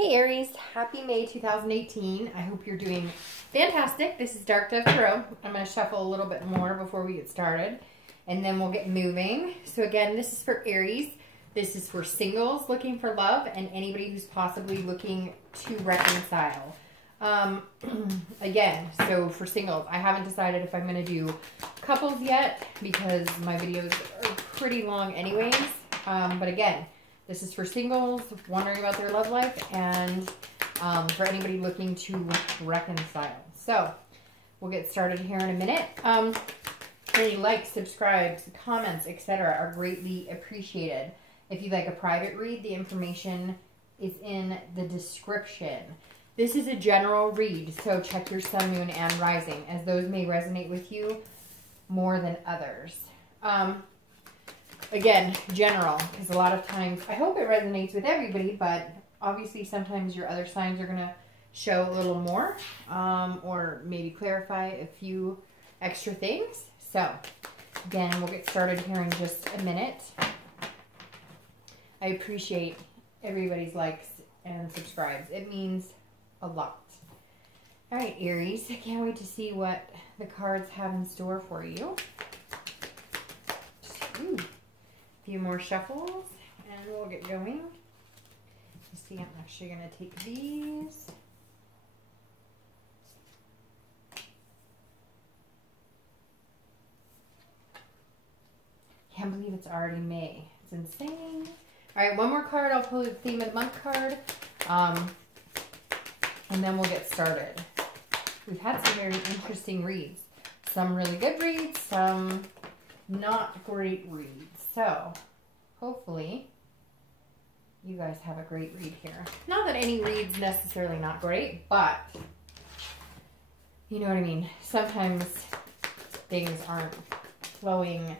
Hey Aries, happy May 2018. I hope you're doing fantastic. This is Dark Dove Tarot. I'm going to shuffle a little bit more before we get started, and then we'll get moving. So again, this is for Aries. This is for singles looking for love and anybody who's possibly looking to reconcile. Again, so for singles, I haven't decided if I'm going to do couples yet because my videos are pretty long anyways. But again, this is for singles wondering about their love life and for anybody looking to reconcile. So we'll get started here in a minute. Any likes, subscribes, comments, etc. are greatly appreciated. If you'd like a private read, the information is in the description. This is a general read, so check your sun, moon, and rising, as those may resonate with you more than others. Again, general, because a lot of times, I hope it resonates with everybody, but obviously sometimes your other signs are going to show a little more, or maybe clarify a few extra things. So, again, we'll get started here in just a minute. I appreciate everybody's likes and subscribes. It means a lot. All right, Aries, I can't wait to see what the cards have in store for you. Ooh. Few more shuffles and we'll get going. You see, I'm actually going to take these. Can't believe it's already May. It's insane. All right, one more card. I'll pull the theme of the month card, and then we'll get started. We've had some very interesting reads. Some really good reads, some not great reads. So, hopefully, you guys have a great read here. Not that any read's necessarily not great, but you know what I mean. Sometimes things aren't flowing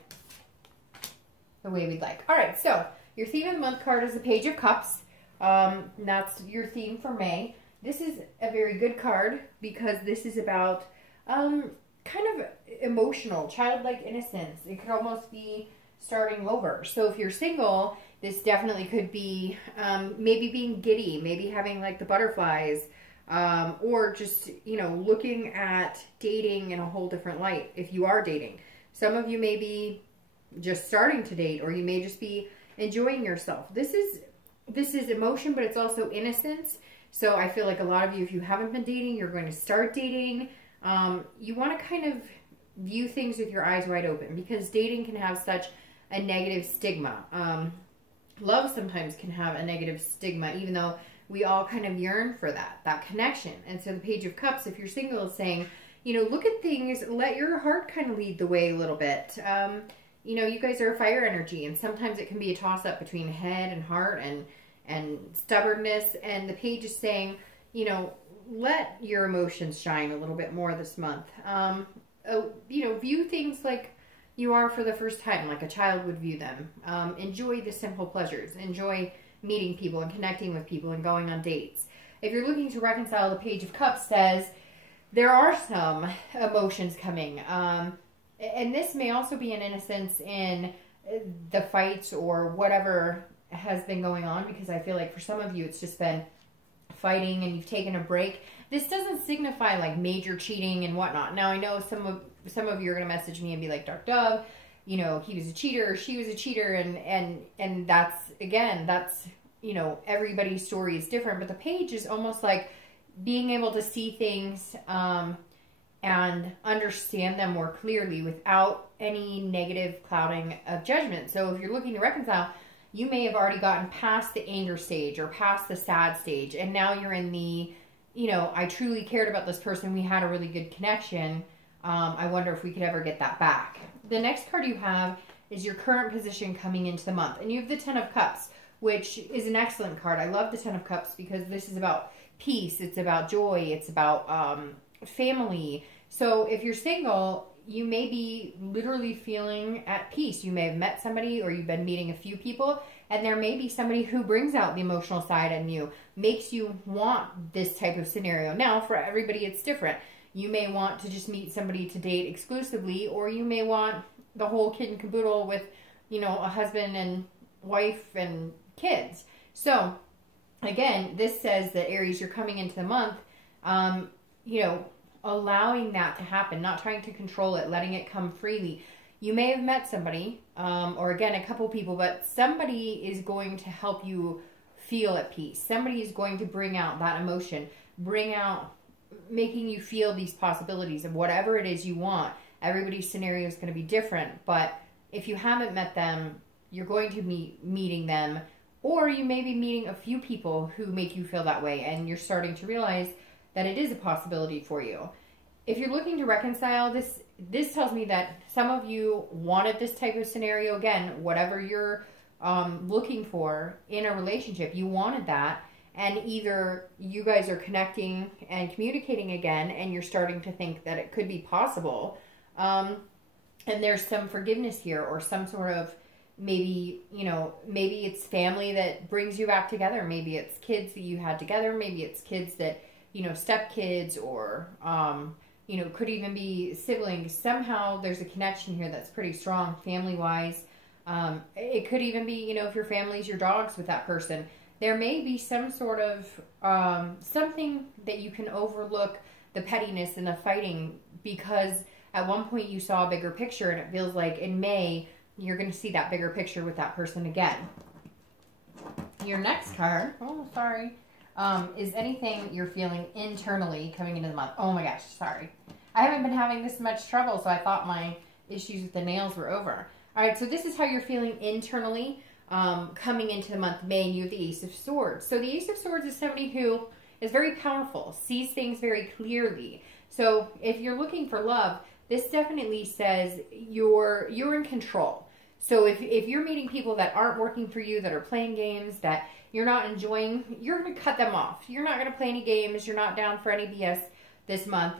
the way we'd like. All right, so your theme of the month card is the Page of Cups. That's your theme for May. This is a very good card because this is about kind of emotional, childlike innocence. It could almost be starting over. So if you're single, this definitely could be maybe being giddy, maybe having like the butterflies, or just, you know, looking at dating in a whole different light if you are dating. Some of you may be just starting to date, or you may just be enjoying yourself. This is emotion, but it's also innocence. So I feel like a lot of you, if you haven't been dating, you're going to start dating. You want to kind of view things with your eyes wide open because dating can have such a negative stigma. Love sometimes can have a negative stigma, even though we all kind of yearn for that connection. And so the Page of Cups, if you're single, is saying, you know, look at things, let your heart kind of lead the way a little bit. You know, you guys are a fire energy, and sometimes it can be a toss-up between head and heart and stubbornness. And the Page is saying, you know, let your emotions shine a little bit more this month. You know, view things like you are for the first time, like a child would view them. Enjoy the simple pleasures. Enjoy meeting people and connecting with people and going on dates. If you're looking to reconcile, the Page of Cups says there are some emotions coming. And this may also be an innocence in the fights or whatever has been going on, because I feel like for some of you it's just been fighting and you've taken a break. This doesn't signify like major cheating and whatnot. Now I know some of you are going to message me and be like, Dark Dove, you know, he was a cheater, she was a cheater, and that's, again, that's, you know, everybody's story is different. But the Page is almost like being able to see things and understand them more clearly without any negative clouding of judgment. So if you're looking to reconcile, you may have already gotten past the anger stage or past the sad stage, and now you're in the, you know, I truly cared about this person, we had a really good connection, I wonder if we could ever get that back. The next card you have is your current position coming into the month, and you have the Ten of Cups, which is an excellent card. I love the Ten of Cups because this is about peace, it's about joy, it's about family. So if you're single, you may be literally feeling at peace. You may have met somebody, or you've been meeting a few people, and there may be somebody who brings out the emotional side in you, makes you want this type of scenario. Now, for everybody, it's different. You may want to just meet somebody to date exclusively, or you may want the whole kit and caboodle with, you know, a husband and wife and kids. So again, this says that Aries, you're coming into the month, you know, allowing that to happen, not trying to control it, letting it come freely. You may have met somebody, or again, a couple people, but somebody is going to help you feel at peace. Somebody is going to bring out that emotion, bring out, making you feel these possibilities of whatever it is you want. Everybody's scenario is going to be different, but if you haven't met them, you're going to be meeting them, or you may be meeting a few people who make you feel that way, and you're starting to realize that it is a possibility for you. If you're looking to reconcile, this tells me that some of you wanted this type of scenario. Again, whatever you're looking for in a relationship, you wanted that, and either you guys are connecting and communicating again, and you're starting to think that it could be possible, and there's some forgiveness here, or some sort of, maybe, you know, maybe it's family that brings you back together. Maybe it's kids that you had together. Maybe it's kids that, you know, stepkids, or, you know, could even be siblings. Somehow there's a connection here that's pretty strong family-wise. It could even be, you know, if your family's your dogs with that person, there may be some sort of something that you can overlook the pettiness and the fighting, because at one point you saw a bigger picture, and it feels like in May you're going to see that bigger picture with that person again. Your next card, oh, sorry, is anything you're feeling internally coming into the month. Oh my gosh, sorry. I haven't been having this much trouble, so I thought my issues with the nails were over. All right, so this is how you're feeling internally coming into the month of May, and you have the Ace of Swords. So the Ace of Swords is somebody who is very powerful, sees things very clearly. So if you're looking for love, this definitely says you're in control. So if you're meeting people that aren't working for you, that are playing games that you're not enjoying, you're going to cut them off. You're not going to play any games. You're not down for any BS this month,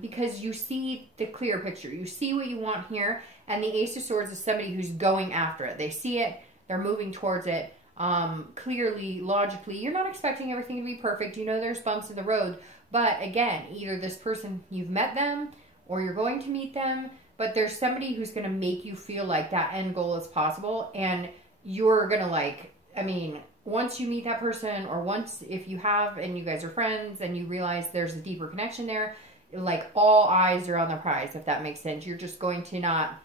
because you see the clear picture. You see what you want here, and the Ace of Swords is somebody who's going after it. They see it. They're moving towards it clearly, logically. You're not expecting everything to be perfect. You know there's bumps in the road. But again, either this person, you've met them, or you're going to meet them, but there's somebody who's going to make you feel like that end goal is possible, and you're going to, like, I mean, once you meet that person, or once, if you have, and you guys are friends, and you realize there's a deeper connection there, like, all eyes are on the prize, if that makes sense. You're just going to not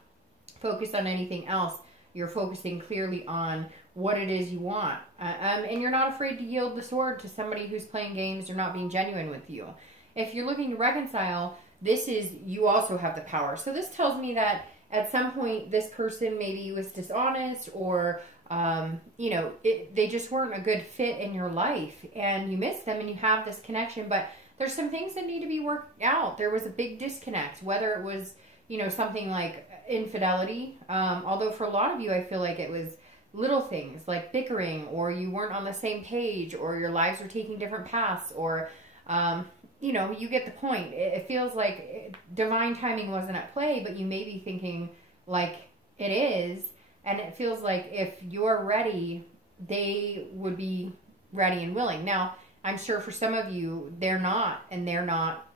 focus on anything else. You're focusing clearly on what it is you want. And you're not afraid to yield the sword to somebody who's playing games or not being genuine with you. If you're looking to reconcile, this is, you also have the power. So this tells me that at some point this person maybe was dishonest, or, you know, they just weren't a good fit in your life, and you miss them, and you have this connection, but there's some things that need to be worked out. There was a big disconnect, whether it was, you know, something like infidelity, although for a lot of you, I feel like it was little things like bickering, or you weren't on the same page, or your lives were taking different paths, or, you know, you get the point. It feels like divine timing wasn't at play, but you may be thinking like it is, and it feels like if you're ready, they would be ready and willing. Now, I'm sure for some of you, they're not, and they're not,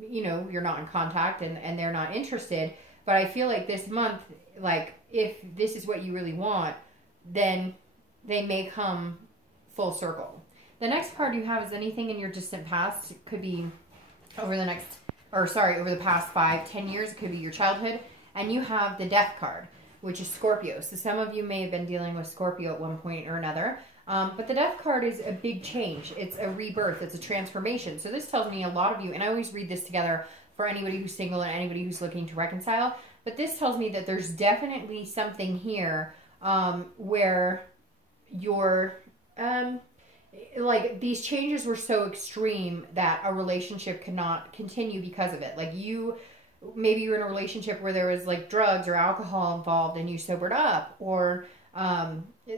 you know, you're not in contact, and they're not interested. But I feel like this month, like, if this is what you really want, then they may come full circle. The next card you have is anything in your distant past. It could be over the past 5-10 years. It could be your childhood. And you have the Death card, which is Scorpio. So some of you may have been dealing with Scorpio at one point or another. But the Death card is a big change. It's a rebirth. It's a transformation. So this tells me a lot of you, and I always read this together for anybody who's single and anybody who's looking to reconcile. But this tells me that there's definitely something here where you're, like, these changes were so extreme that a relationship cannot continue because of it. Like, maybe you're in a relationship where there was, like, drugs or alcohol involved and you sobered up, or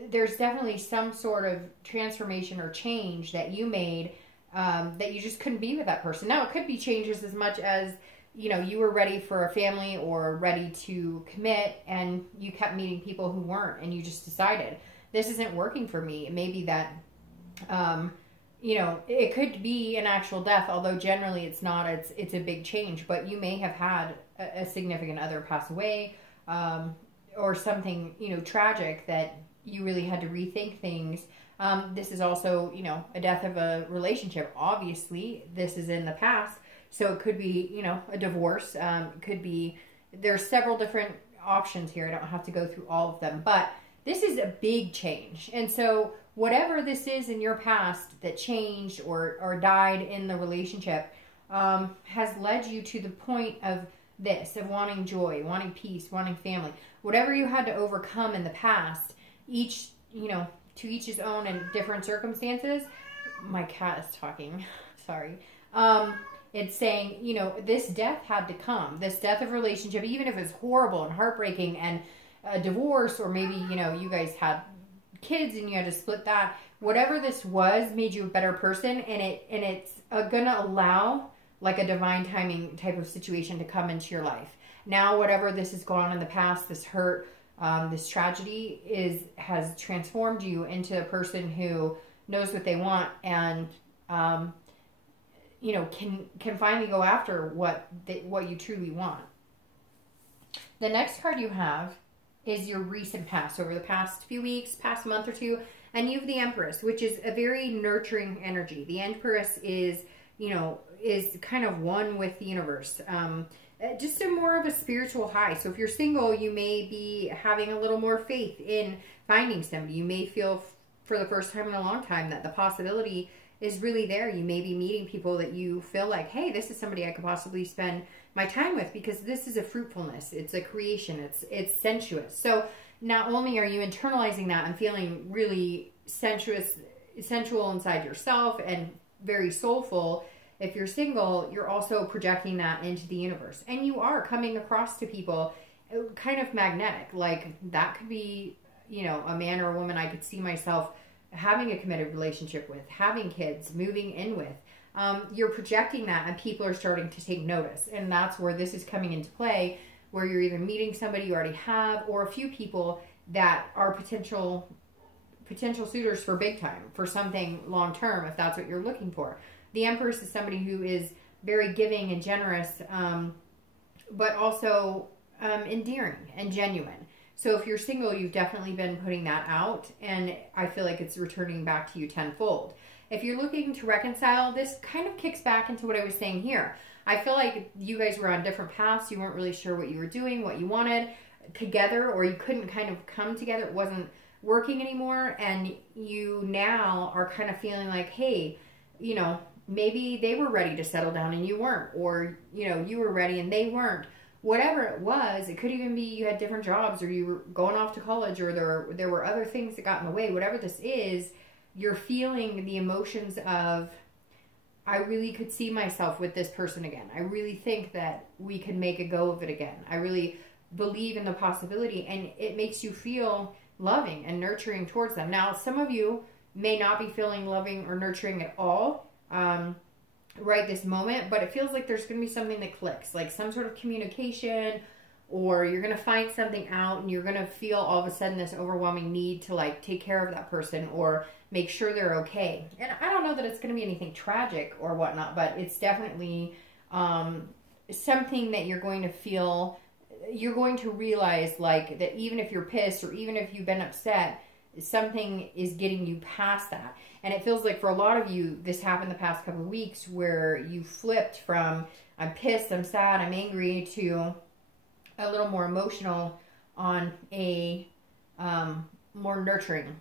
there's definitely some sort of transformation or change that you made that you just couldn't be with that person. Now, it could be changes as much as, you know, you were ready for a family or ready to commit, and you kept meeting people who weren't, and you just decided, this isn't working for me. It may be that, you know, it could be an actual death, although generally it's not. It's a big change, but you may have had a significant other pass away, or something, you know, tragic that you really had to rethink things. This is also, you know, a death of a relationship. Obviously, this is in the past. So it could be, you know, a divorce. It could be, there's several different options here. I don't have to go through all of them. But this is a big change. And so whatever this is in your past that changed or died in the relationship has led you to the point of this, of wanting joy, wanting peace, wanting family. Whatever you had to overcome in the past, each, you know, to each his own and different circumstances. My cat is talking. Sorry. It's saying, you know, this death had to come. This death of relationship, even if it's horrible and heartbreaking and a divorce, or maybe, you know, you guys had kids and you had to split that. Whatever this was made you a better person, and it's gonna allow like a divine timing type of situation to come into your life. Now, whatever this has gone in the past, this hurt, this tragedy has transformed you into a person who knows what they want and you know, can finally go after what you truly want. The next card you have is your recent past, over the past few weeks, past month or two, and you have the Empress, which is a very nurturing energy. The Empress is, you know, is kind of one with the universe. Just a more of a spiritual high. So if you're single, you may be having a little more faith in finding somebody. You may feel for the first time in a long time that the possibility is really there. You may be meeting people that you feel like, hey, this is somebody I could possibly spend my time with, because this is a fruitfulness. It's a creation. It's sensuous. So not only are you internalizing that and feeling really sensual inside yourself and very soulful, if you're single, you're also projecting that into the universe. And you are coming across to people kind of magnetic. Like that could be, you know, a man or a woman I could see myself having a committed relationship with, having kids, moving in with. You're projecting that, and people are starting to take notice. And that's where this is coming into play, where you're either meeting somebody you already have, or a few people that are potential suitors for big time, for something long term, if that's what you're looking for. The Empress is somebody who is very giving and generous, but also endearing and genuine. So if you're single, you've definitely been putting that out, and I feel like it's returning back to you tenfold. If you're looking to reconcile, this kind of kicks back into what I was saying here. I feel like you guys were on different paths. You weren't really sure what you were doing, what you wanted together, or you couldn't kind of come together. It wasn't working anymore, and you now are kind of feeling like, hey, you know, maybe they were ready to settle down and you weren't, or, you know, you were ready and they weren't. Whatever it was, it could even be you had different jobs, or you were going off to college, or there were other things that got in the way. Whatever this is, you're feeling the emotions of, I really could see myself with this person again. I really think that we could make a go of it again. I really believe in the possibility, and it makes you feel loving and nurturing towards them. Now, some of you may not be feeling loving or nurturing at all right this moment, but it feels like there's going to be something that clicks, like some sort of communication, or you're going to find something out and you're going to feel all of a sudden this overwhelming need to like take care of that person or make sure they're okay. And I don't know that it's going to be anything tragic or whatnot, but it's definitely something that you're going to feel, you're going to realize like that even if you're pissed or even if you've been upset, something is getting you past that. And it feels like for a lot of you, this happened the past couple of weeks where you flipped from I'm pissed, I'm sad, I'm angry to a little more emotional on a more nurturing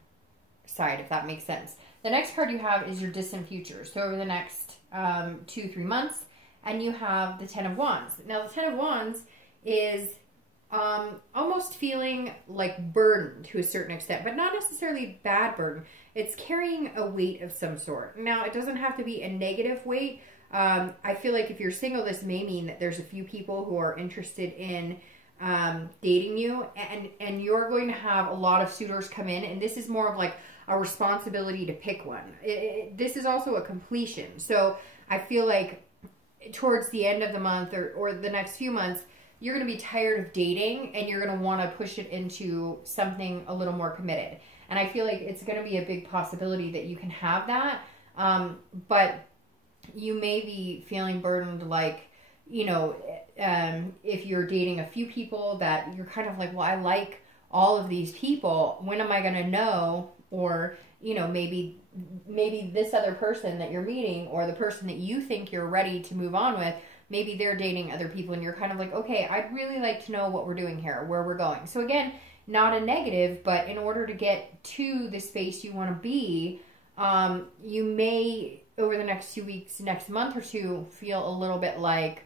side, if that makes sense. The next card you have is your distant future. So over the next 2-3 months, and you have the Ten of Wands. Now the Ten of Wands is almost feeling like burdened to a certain extent, but not necessarily bad burden. It's carrying a weight of some sort. Now, it doesn't have to be a negative weight. I feel like if you're single, this may mean that there's a few people who are interested in dating you, and you're going to have a lot of suitors come in, and this is more of like a responsibility to pick one. This is also a completion. So I feel like towards the end of the month or the next few months, you're going to be tired of dating and you're going to want to push it into something a little more committed. And I feel like it's going to be a big possibility that you can have that. But you may be feeling burdened, like, you know, if you're dating a few people that you're kind of like, well, I like all of these people. When am I going to know? Or, you know, maybe this other person that you're meeting, or the person that you think you're ready to move on with, maybe they're dating other people and you're kind of like, okay, I'd really like to know what we're doing here, where we're going. So again, not a negative, but in order to get to the space you want to be, you may, over the next 2 weeks, next month or two, feel a little bit like,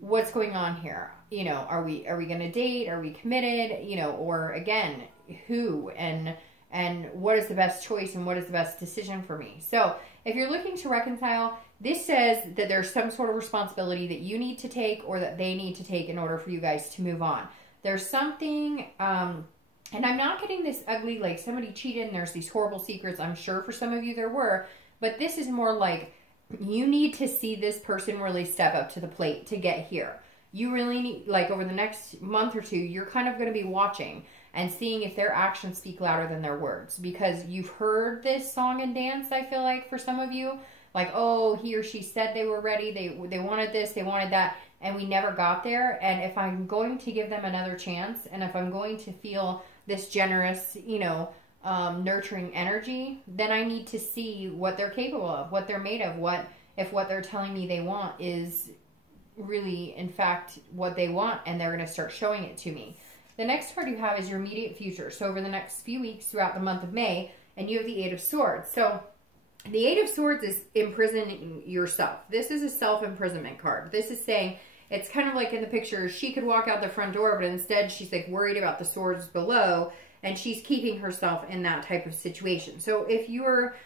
what's going on here? You know, are we going to date? Are we committed? You know, or again, who and what is the best choice and what is the best decision for me? So if you're looking to reconcile, this says that there's some sort of responsibility that you need to take or that they need to take in order for you guys to move on. There's something, and I'm not getting this ugly, like somebody cheated and there's these horrible secrets. I'm sure for some of you there were, but this is more like you need to see this person really step up to the plate to get here. You really need, like over the next month or two, you're kind of going to be watching and seeing if their actions speak louder than their words, because you've heard this song and dance, I feel like, for some of you. Like, oh, he or she said they were ready, they wanted this, they wanted that, and we never got there. And if I'm going to give them another chance, and if I'm going to feel this generous, you know, nurturing energy, then I need to see what they're capable of, what they're made of, if what they're telling me they want is really, in fact, what they want, and they're going to start showing it to me. The next card you have is your immediate future. So over the next few weeks throughout the month of May, and you have the Eight of Swords. So the Eight of Swords is imprisoning yourself. This is a self-imprisonment card. This is saying, it's kind of like in the picture, she could walk out the front door, but instead she's like worried about the swords below, and she's keeping herself in that type of situation. So if you're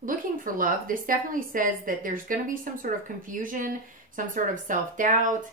looking for love, this definitely says that there's going to be some sort of confusion, some sort of self-doubt.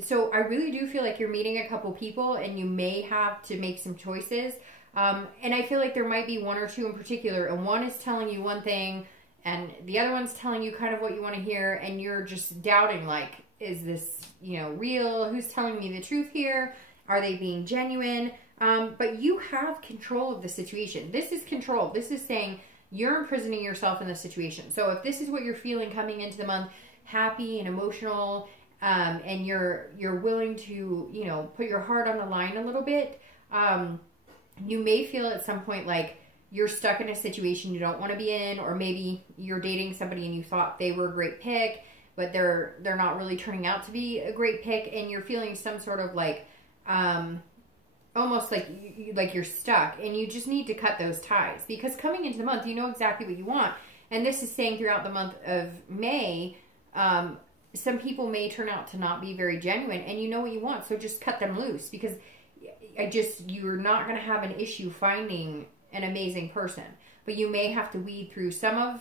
So I really do feel like you're meeting a couple people and you may have to make some choices. And I feel like there might be one or two in particular, and one is telling you one thing and the other one's telling you kind of what you want to hear, and you're just doubting, like, is this, you know, real? Who's telling me the truth here? Are they being genuine? But you have control of the situation. This is control. This is saying you're imprisoning yourself in the situation. So if this is what you're feeling coming into the month, happy and emotional, and you're willing to, you know, put your heart on the line a little bit, you may feel at some point like you're stuck in a situation you don't want to be in, or maybe you're dating somebody and you thought they were a great pick, but they're not really turning out to be a great pick, and you're feeling some sort of like, almost like you're stuck, and you just need to cut those ties, because coming into the month, you know exactly what you want. And this is saying throughout the month of May, some people may turn out to not be very genuine, and you know what you want, so just cut them loose, because you're not going to have an issue finding an amazing person, but you may have to weed through some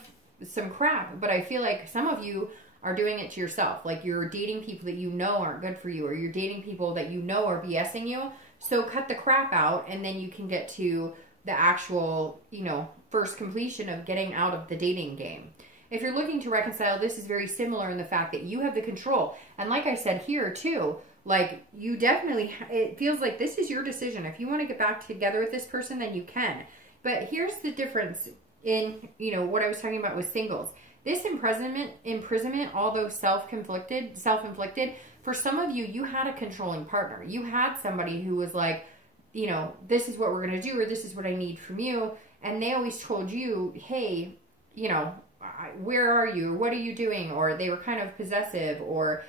crap. But I feel like some of you are doing it to yourself. Like, you're dating people that you know aren't good for you, or you're dating people that you know are BSing you. So cut the crap out, and then you can get to the actual, you know, first completion of getting out of the dating game. If you're looking to reconcile, this is very similar in the fact that you have the control. And like I said here too, like, you definitely, it feels like this is your decision. If you want to get back together with this person, then you can. But here's the difference in, you know, what I was talking about with singles. This imprisonment, although self-inflicted, for some of you, you had a controlling partner. You had somebody who was like, you know, this is what we're going to do, or this is what I need from you. And they always told you, hey, you know, where are you? What are you doing? Or they were kind of possessive, or,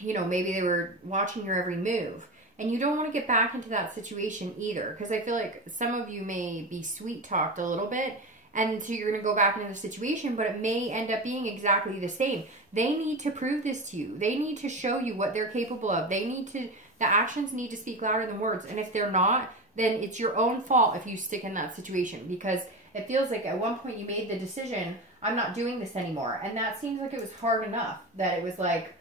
you know, maybe they were watching your every move. And you don't want to get back into that situation either, because I feel like some of you may be sweet-talked a little bit, and so you're going to go back into the situation, but it may end up being exactly the same. They need to prove this to you. They need to show you what they're capable of. The actions need to speak louder than words. And if they're not, then it's your own fault if you stick in that situation, because it feels like at one point you made the decision, I'm not doing this anymore. And that seems like it was hard enough, that it was like,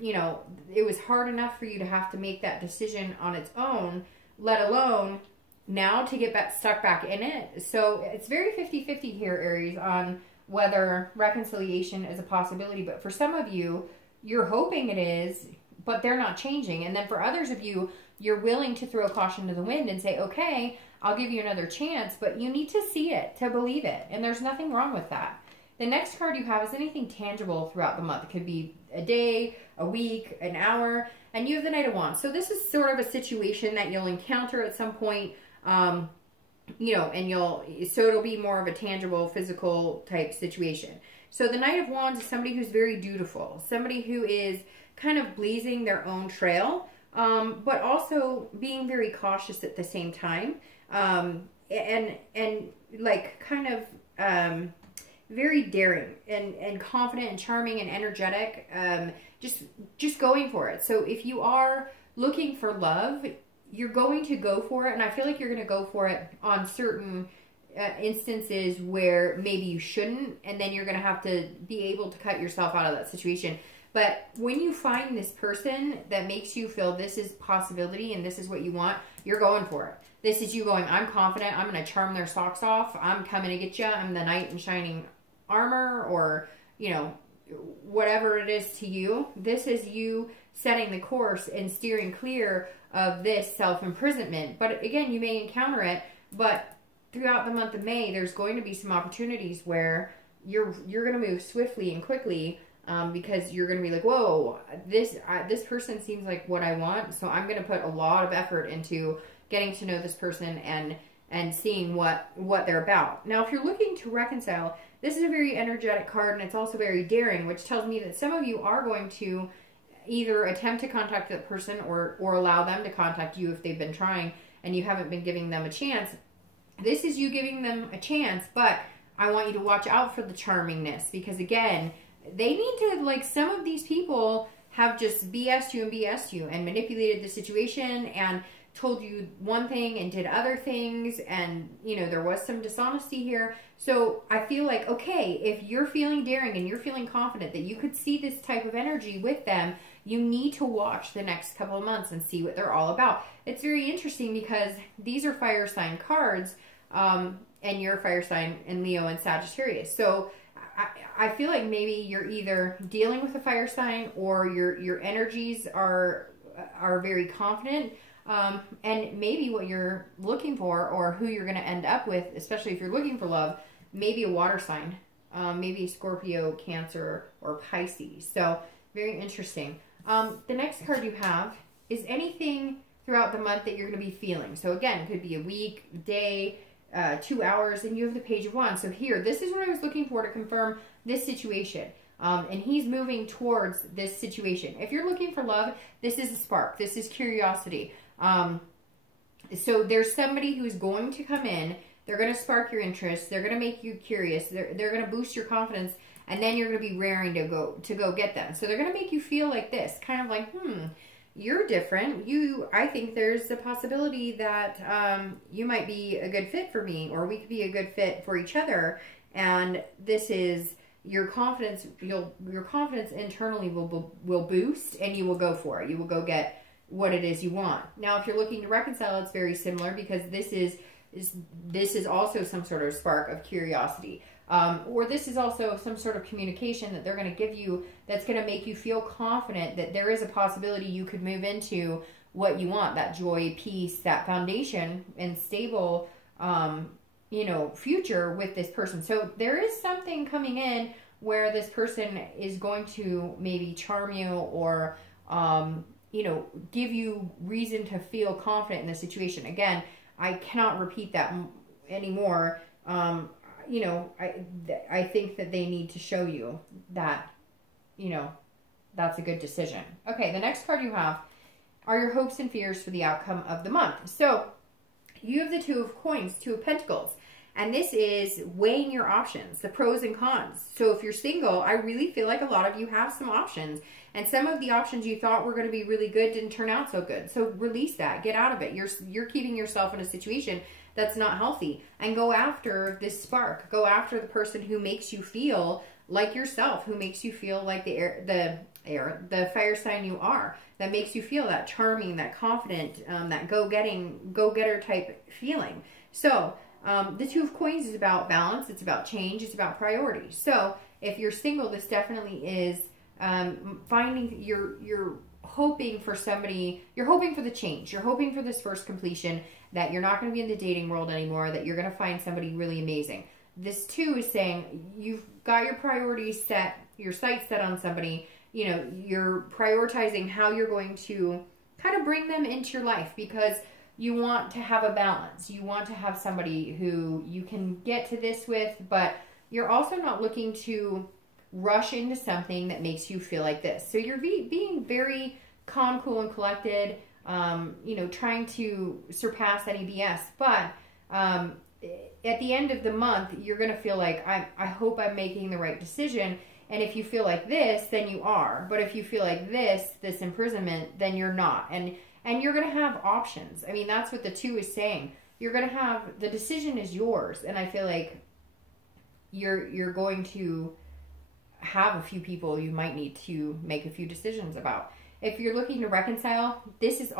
you know, it was hard enough for you to have to make that decision on its own, let alone now to get stuck back in it. So it's very 50-50 here, Aries, on whether reconciliation is a possibility. But for some of you, you're hoping it is, but they're not changing. And then for others of you, you're willing to throw caution to the wind and say, okay, I'll give you another chance, but you need to see it to believe it. And there's nothing wrong with that. The next card you have is anything tangible throughout the month. It could be a day, a week, an hour, and you have the Knight of Wands. So this is sort of a situation that you'll encounter at some point, you know, and so it'll be more of a tangible, physical type situation. So the Knight of Wands is somebody who's very dutiful, somebody who is kind of blazing their own trail, but also being very cautious at the same time, and like kind of very daring and confident and charming and energetic, just going for it. So if you are looking for love, you're going to go for it, and I feel like you're going to go for it on certain instances where maybe you shouldn't, and then you're going to have to be able to cut yourself out of that situation. But when you find this person that makes you feel this is possibility and this is what you want, you're going for it. This is you going, I'm confident, I'm going to charm their socks off, I'm coming to get you, I'm the knight in shining armor, or, you know, whatever it is to you. This is you setting the course and steering clear of this self-imprisonment. But again, you may encounter it, but throughout the month of May, there's going to be some opportunities where you're going to move swiftly and quickly, because you're going to be like, whoa, this person seems like what I want, so I'm going to put a lot of effort into getting to know this person and seeing what they're about. Now, if you're looking to reconcile, this is a very energetic card, and it's also very daring, which tells me that some of you are going to either attempt to contact that person or allow them to contact you if they've been trying and you haven't been giving them a chance. This is you giving them a chance, but I want you to watch out for the charmingness, because again, they need to, like, some of these people have just BS'd you and manipulated the situation and told you one thing and did other things, and, you know, there was some dishonesty here. So I feel like, okay, if you're feeling daring and you're feeling confident that you could see this type of energy with them, you need to watch the next couple of months and see what they're all about. It's very interesting because these are fire sign cards, and you're a fire sign in Leo and Sagittarius. So I feel like maybe you're either dealing with a fire sign or your energies are very confident, and maybe what you're looking for or who you're going to end up with, especially if you're looking for love, maybe a water sign, maybe Scorpio, Cancer, or Pisces. So very interesting. The next card you have is anything throughout the month that you're going to be feeling. So again, it could be a week, day, 2 hours, and you have the Page of Wands. So here, this is what I was looking for to confirm this situation. And he's moving towards this situation. If you're looking for love, this is a spark. This is curiosity. So there's somebody who's going to come in. They're going to spark your interest. They're going to make you curious. They're going to boost your confidence. And then you're going to be raring to go get them. So they're going to make you feel like this. Kind of like, you're different. I think there's a possibility that you might be a good fit for me, or we could be a good fit for each other. And this is your confidence. Your confidence internally will boost, and you will go for it. You will go get what it is you want. Now, if you're looking to reconcile, it's very similar, because this is also some sort of spark of curiosity. Or this is also some sort of communication that they're going to give you that's going to make you feel confident that there is a possibility you could move into what you want, that joy, peace, that foundation and stable, future with this person. So there is something coming in where this person is going to maybe charm you or, give you reason to feel confident in the situation. Again, I cannot repeat that anymore. I think that they need to show you that, that's a good decision. Okay, the next card you have are your hopes and fears for the outcome of the month. So you have the Two of Coins, Two of Pentacles, and this is weighing your options, the pros and cons. So if you're single, I really feel like a lot of you have some options, and some of the options you thought were going to be really good didn't turn out so good. So release that, get out of it. You're keeping yourself in a situation that's not healthy, and go after this spark. Go after the person who makes you feel like yourself, who makes you feel like the fire sign you are, that makes you feel that charming, that confident, that go-getter type feeling. So the Two of Coins is about balance. It's about change. It's about priorities. So if you're single, this definitely is finding you're hoping for somebody. You're hoping for the change. You're hoping for this first completion, that you're not going to be in the dating world anymore, that you're going to find somebody really amazing. this too is saying you've got your priorities set, your sights set on somebody, you know, you're prioritizing how you're going to kind of bring them into your life because you want to have a balance. You want to have somebody who you can get to this with, but you're also not looking to rush into something that makes you feel like this. So you're being very calm, cool, and collected, you know, trying to surpass any BS. But at the end of the month, you're going to feel like, I hope I'm making the right decision. And if you feel like this, then you are. But if you feel like this imprisonment, then you're not. And you're going to have options. I mean, that's what the 2 is saying. You're going to have, the decision is yours. And I feel like you're going to have a few people you might need to make a few decisions about. If you're looking to reconcile, this is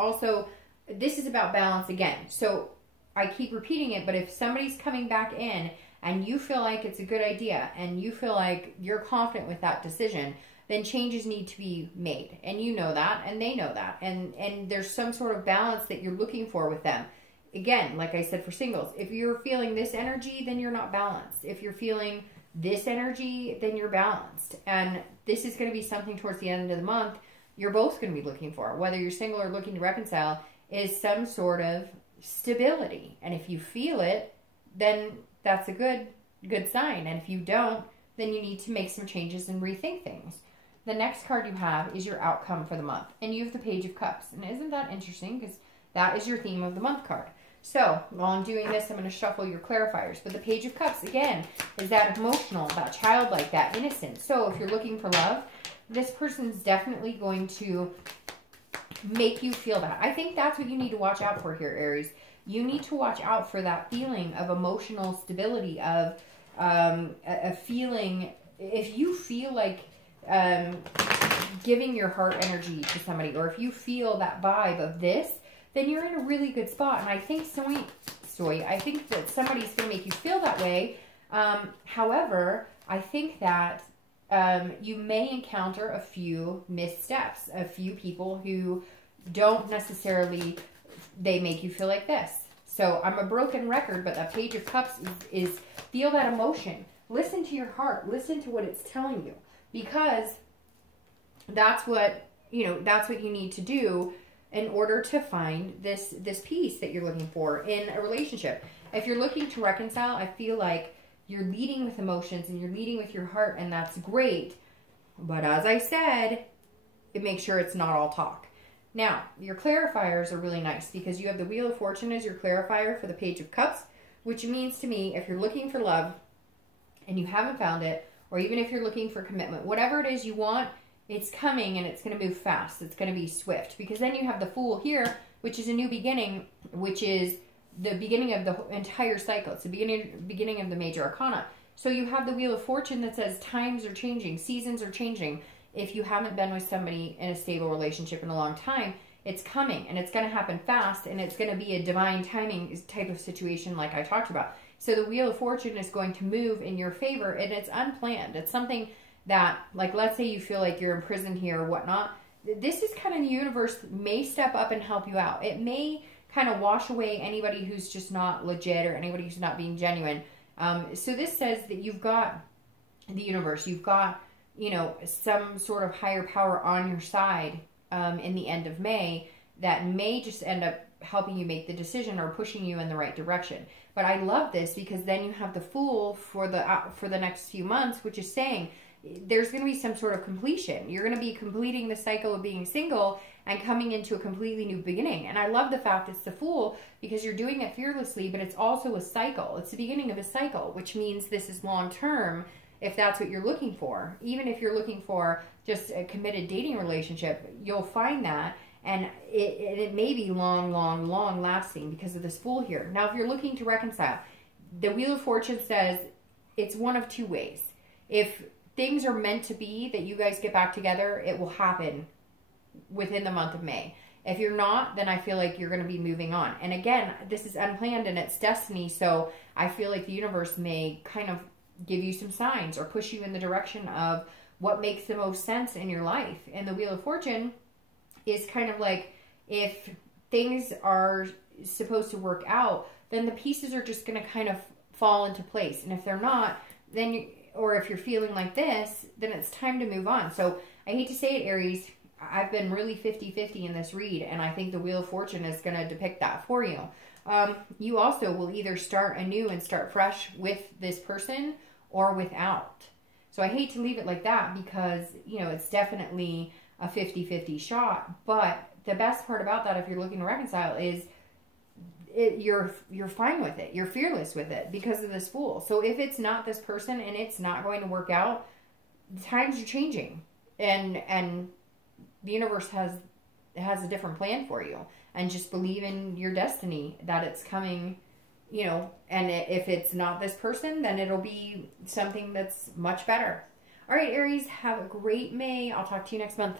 about balance again. So I keep repeating it, but if somebody's coming back in and you feel like it's a good idea and you feel like you're confident with that decision, then changes need to be made. And you know that, and they know that. And there's some sort of balance that you're looking for with them. Again, like I said for singles, if you're feeling this energy, then you're not balanced. If you're feeling this energy, then you're balanced. And this is going to be something towards the end of the month you're both going to be looking for, whether you're single or looking to reconcile, is some sort of stability. And if you feel it, then that's a good sign. And if you don't, then you need to make some changes and rethink things. The next card you have is your outcome for the month. And you have the Page of Cups. And isn't that interesting? Because that is your theme of the month card. So while I'm doing this, I'm going to shuffle your clarifiers. But the Page of Cups, again, is that emotional, that childlike, that innocent. So if you're looking for love, this person's definitely going to make you feel that. I think that's what you need to watch out for here, Aries. You need to watch out for that feeling of emotional stability, of a feeling, if you feel like giving your heart energy to somebody, or if you feel that vibe of this, then you're in a really good spot. And I think I think that somebody's going to make you feel that way. However, I think that you may encounter a few missteps, a few people who don't necessarily, they make you feel like this. So I'm a broken record, but that Page of Cups is feel that emotion. Listen to your heart. Listen to what it's telling you, because that's what, that's what you need to do in order to find this peace that you're looking for in a relationship. If you're looking to reconcile, I feel like you're leading with emotions and you're leading with your heart, and that's great. But as I said, make sure it's not all talk. Now, your clarifiers are really nice because you have the Wheel of Fortune as your clarifier for the Page of Cups, which means to me, if you're looking for love and you haven't found it, or even if you're looking for commitment, whatever it is you want, it's coming and it's going to move fast. It's going to be swift, because then you have the Fool here, which is a new beginning, which is the beginning of the entire cycle. It's the beginning of the major arcana. So you have the Wheel of Fortune that says times are changing, seasons are changing. If you haven't been with somebody in a stable relationship in a long time, it's coming and it's going to happen fast, and it's going to be a divine timing type of situation like I talked about. So the Wheel of Fortune is going to move in your favor, and it's unplanned. It's something that, like, let's say you feel like you're imprisoned here or whatnot. This is kind of the universe may step up and help you out. It may kind of wash away anybody who's just not legit or anybody who's not being genuine. So this says that you've got the universe, you've got, some sort of higher power on your side in the end of May that may just end up helping you make the decision or pushing you in the right direction. But I love this because then you have the Fool for the next few months, which is saying there's going to be some sort of completion. You're going to be completing the cycle of being single and coming into a completely new beginning. And I love the fact it's the Fool because you're doing it fearlessly, but it's also a cycle. It's the beginning of a cycle, which means this is long term if that's what you're looking for. Even if you're looking for just a committed dating relationship, you'll find that. And it may be long, long, long lasting because of this Fool here. Now, if you're looking to reconcile, the Wheel of Fortune says it's one of two ways. If things are meant to be, that you guys get back together, it will happen within the month of May. If you're not, then I feel like you're going to be moving on. And again, this is unplanned and it's destiny. So I feel like the universe may kind of give you some signs or push you in the direction of what makes the most sense in your life. And the Wheel of Fortune is kind of like, if things are supposed to work out, then the pieces are just going to kind of fall into place. And if they're not, then or if you're feeling like this, then it's time to move on. So I hate to say it, Aries, I've been really 50-50 in this read, and I think the Wheel of Fortune is going to depict that for you. You also will either start anew and start fresh with this person or without. So I hate to leave it like that because, you know, it's definitely a 50-50 shot. But the best part about that, if you're looking to reconcile, is you're fine with it. You're fearless with it because of this Fool. So if it's not this person and it's not going to work out, times are changing. And the universe has a different plan for you. And just believe in your destiny that it's coming, you know, and if it's not this person, then it'll be something that's much better. All right, Aries, have a great May. I'll talk to you next month.